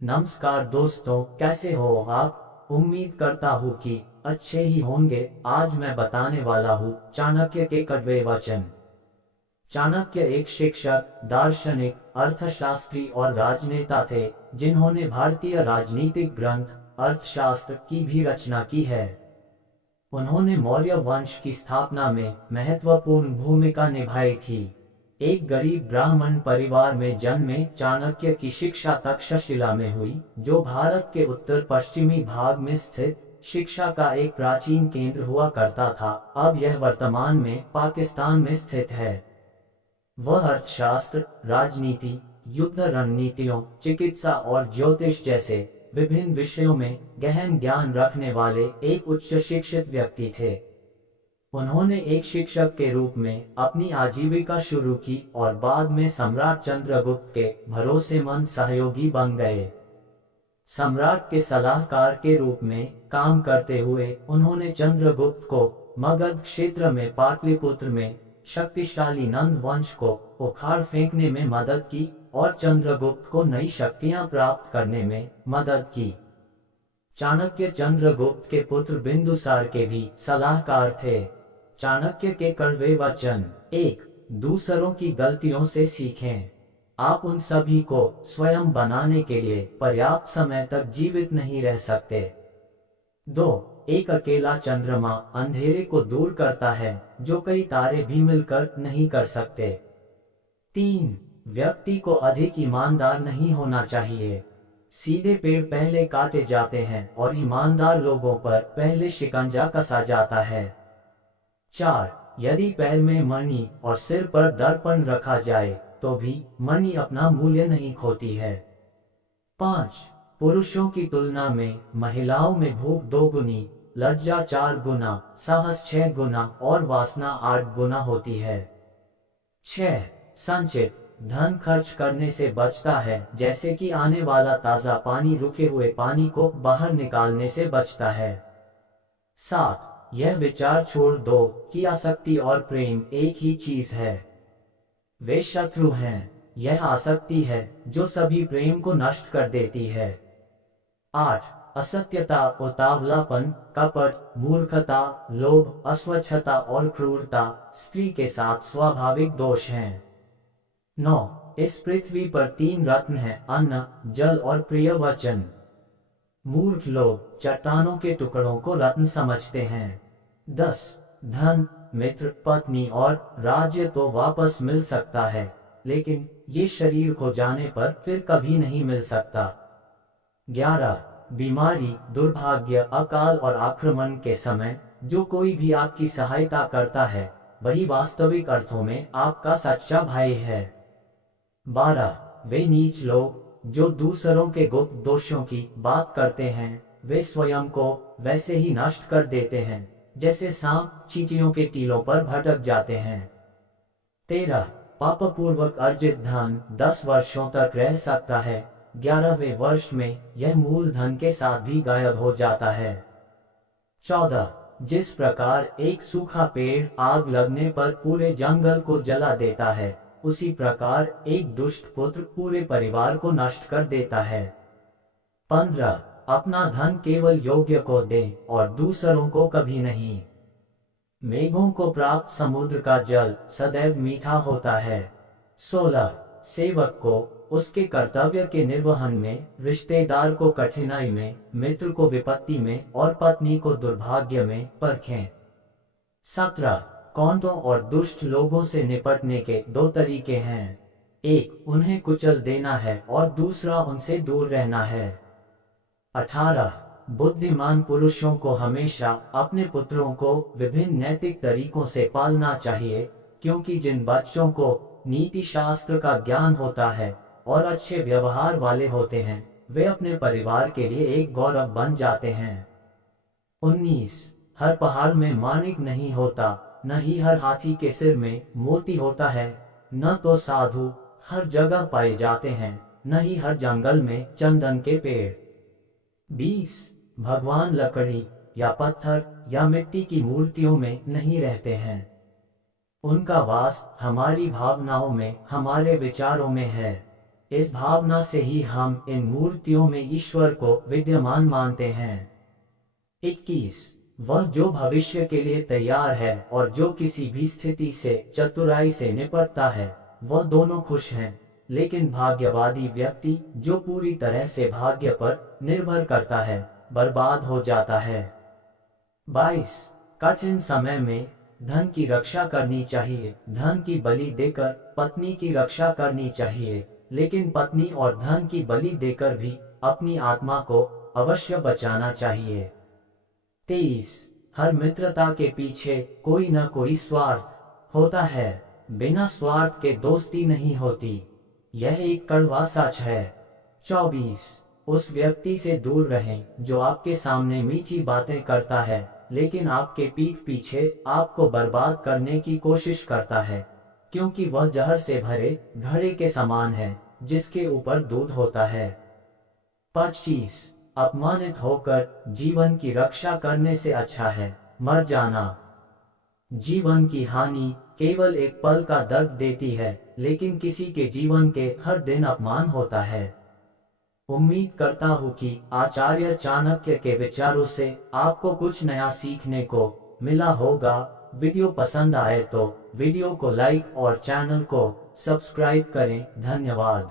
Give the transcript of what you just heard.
नमस्कार दोस्तों, कैसे हो आप। उम्मीद करता हूँ कि अच्छे ही होंगे। आज मैं बताने वाला हूँ चाणक्य के कड़वे वचन। चाणक्य एक शिक्षक, दार्शनिक, अर्थशास्त्री और राजनेता थे, जिन्होंने भारतीय राजनीतिक ग्रंथ अर्थशास्त्र की भी रचना की है। उन्होंने मौर्य वंश की स्थापना में महत्वपूर्ण भूमिका निभाई थी। एक गरीब ब्राह्मण परिवार में जन्मे चाणक्य की शिक्षा तक्षशिला में हुई, जो भारत के उत्तर पश्चिमी भाग में स्थित शिक्षा का एक प्राचीन केंद्र हुआ करता था। अब यह वर्तमान में पाकिस्तान में स्थित है। वह अर्थशास्त्र, राजनीति, युद्ध रणनीतियों, चिकित्सा और ज्योतिष जैसे विभिन्न विषयों में गहन ज्ञान रखने वाले एक उच्च शिक्षित व्यक्ति थे। उन्होंने एक शिक्षक के रूप में अपनी आजीविका शुरू की और बाद में सम्राट चंद्रगुप्त के भरोसेमंद सहयोगी बन गए। सम्राट के सलाहकार के रूप में काम करते हुए उन्होंने चंद्रगुप्त को मगध क्षेत्र में पाटलिपुत्र में शक्तिशाली नंद वंश को उखाड़ फेंकने में मदद की और चंद्रगुप्त को नई शक्तियां प्राप्त करने में मदद की। चाणक्य चंद्रगुप्त के पुत्र बिंदुसार के भी सलाहकार थे। चाणक्य के कड़वे वचन। 1. दूसरों की गलतियों से सीखें। आप उन सभी को स्वयं बनाने के लिए पर्याप्त समय तक जीवित नहीं रह सकते। 2. एक अकेला चंद्रमा अंधेरे को दूर करता है, जो कई तारे भी मिलकर नहीं कर सकते। 3. व्यक्ति को अधिक ईमानदार नहीं होना चाहिए। सीधे पेड़ पहले काटे जाते हैं और ईमानदार लोगों पर पहले शिकंजा कसा जाता है। 4. यदि पैर में मणि और सिर पर दर्पण रखा जाए तो भी मणि अपना मूल्य नहीं खोती है। 5. पुरुषों की तुलना में महिलाओं में भूख 2 गुनी, लज्जा 4 गुना, साहस 6 गुना और वासना 8 गुना होती है। 6. संचित धन खर्च करने से बचता है, जैसे कि आने वाला ताजा पानी रुके हुए पानी को बाहर निकालने से बचता है। 7. यह विचार छोड़ दो कि आसक्ति और प्रेम एक ही चीज है। वे शत्रु हैं। यह आसक्ति है जो सभी प्रेम को नष्ट कर देती है। 8. असत्यता, उतावलापन, कपट, मूर्खता, लोभ, अस्वच्छता और क्रूरता स्त्री के साथ स्वाभाविक दोष हैं। 9. इस पृथ्वी पर 3 रत्न हैं, अन्न, जल और प्रिय वचन। मूर्ख लोग चट्टानों के टुकड़ों को रत्न समझते हैं। 10. धन, मित्र, पत्नी और राज्य तो वापस मिल सकता है, लेकिन ये शरीर खो जाने पर फिर कभी नहीं मिल सकता। 11. बीमारी, दुर्भाग्य, अकाल और आक्रमण के समय जो कोई भी आपकी सहायता करता है, वही वास्तविक अर्थों में आपका सच्चा भाई है। 12. वे नीच लोग जो दूसरों के गुप्त दोषों की बात करते हैं, वे स्वयं को वैसे ही नष्ट कर देते हैं जैसे सांप चींटियों के टीलों पर भटक जाते हैं। 13. पापपूर्वक अर्जित धन 10 वर्षों तक रह सकता है, 11वें वर्ष में यह मूल धन के साथ भी गायब हो जाता है। 14. जिस प्रकार एक सूखा पेड़ आग लगने पर पूरे जंगल को जला देता है, उसी प्रकार एक दुष्ट पुत्र पूरे परिवार को नष्ट कर देता है। 15. अपना धन केवल योग्य को दें और दूसरों को कभी नहीं। मेघों को प्राप्त समुद्र का जल सदैव मीठा होता है। 16. सेवक को उसके कर्तव्य के निर्वहन में, रिश्तेदार को कठिनाई में, मित्र को विपत्ति में और पत्नी को दुर्भाग्य में परखें। 17. कौंटों और दुष्ट लोगों से निपटने के 2 तरीके हैं। एक, उन्हें कुचल देना है और दूसरा उनसे दूर रहना है। 18. बुद्धिमान पुरुषों को हमेशा अपने पुत्रों को विभिन्न नैतिक तरीकों से पालना चाहिए, क्योंकि जिन बच्चों को नीति शास्त्र का ज्ञान होता है और अच्छे व्यवहार वाले होते हैं, वे अपने परिवार के लिए एक गौरव बन जाते हैं। 19. हर पहाड़ में माणिक नहीं होता, न ही हर हाथी के सिर में मोती होता है, न तो साधु हर जगह पाए जाते हैं, न ही हर जंगल में चंदन के पेड़। 20. भगवान लकड़ी या पत्थर या मिट्टी की मूर्तियों में नहीं रहते हैं। उनका वास हमारी भावनाओं में, हमारे विचारों में है। इस भावना से ही हम इन मूर्तियों में ईश्वर को विद्यमान मानते हैं। 21 वह जो भविष्य के लिए तैयार है और जो किसी भी स्थिति से चतुराई से निपटता है, वह दोनों खुश हैं। लेकिन भाग्यवादी व्यक्ति जो पूरी तरह से भाग्य पर निर्भर करता है, बर्बाद हो जाता है। 22 कठिन समय में धन की रक्षा करनी चाहिए। धन की बलि देकर पत्नी की रक्षा करनी चाहिए, लेकिन पत्नी और धन की बलि देकर भी अपनी आत्मा को अवश्य बचाना चाहिए। 23 हर मित्रता के पीछे कोई न कोई स्वार्थ होता है। बिना स्वार्थ के दोस्ती नहीं होती, यह एक कड़वा सच है। 24 उस व्यक्ति से दूर रहें जो आपके सामने मीठी बातें करता है, लेकिन आपके पीठ पीछे आपको बर्बाद करने की कोशिश करता है, क्योंकि वह जहर से भरे घड़े के समान है जिसके ऊपर दूध होता है। 25 अपमानित होकर जीवन की रक्षा करने से अच्छा है मर जाना। जीवन की हानि केवल एक पल का दर्द देती है, लेकिन किसी के जीवन के हर दिन अपमान होता है। उम्मीद करता हूँ कि आचार्य चाणक्य के विचारों से आपको कुछ नया सीखने को मिला होगा। वीडियो पसंद आए तो वीडियो को लाइक और चैनल को सब्सक्राइब करें। धन्यवाद।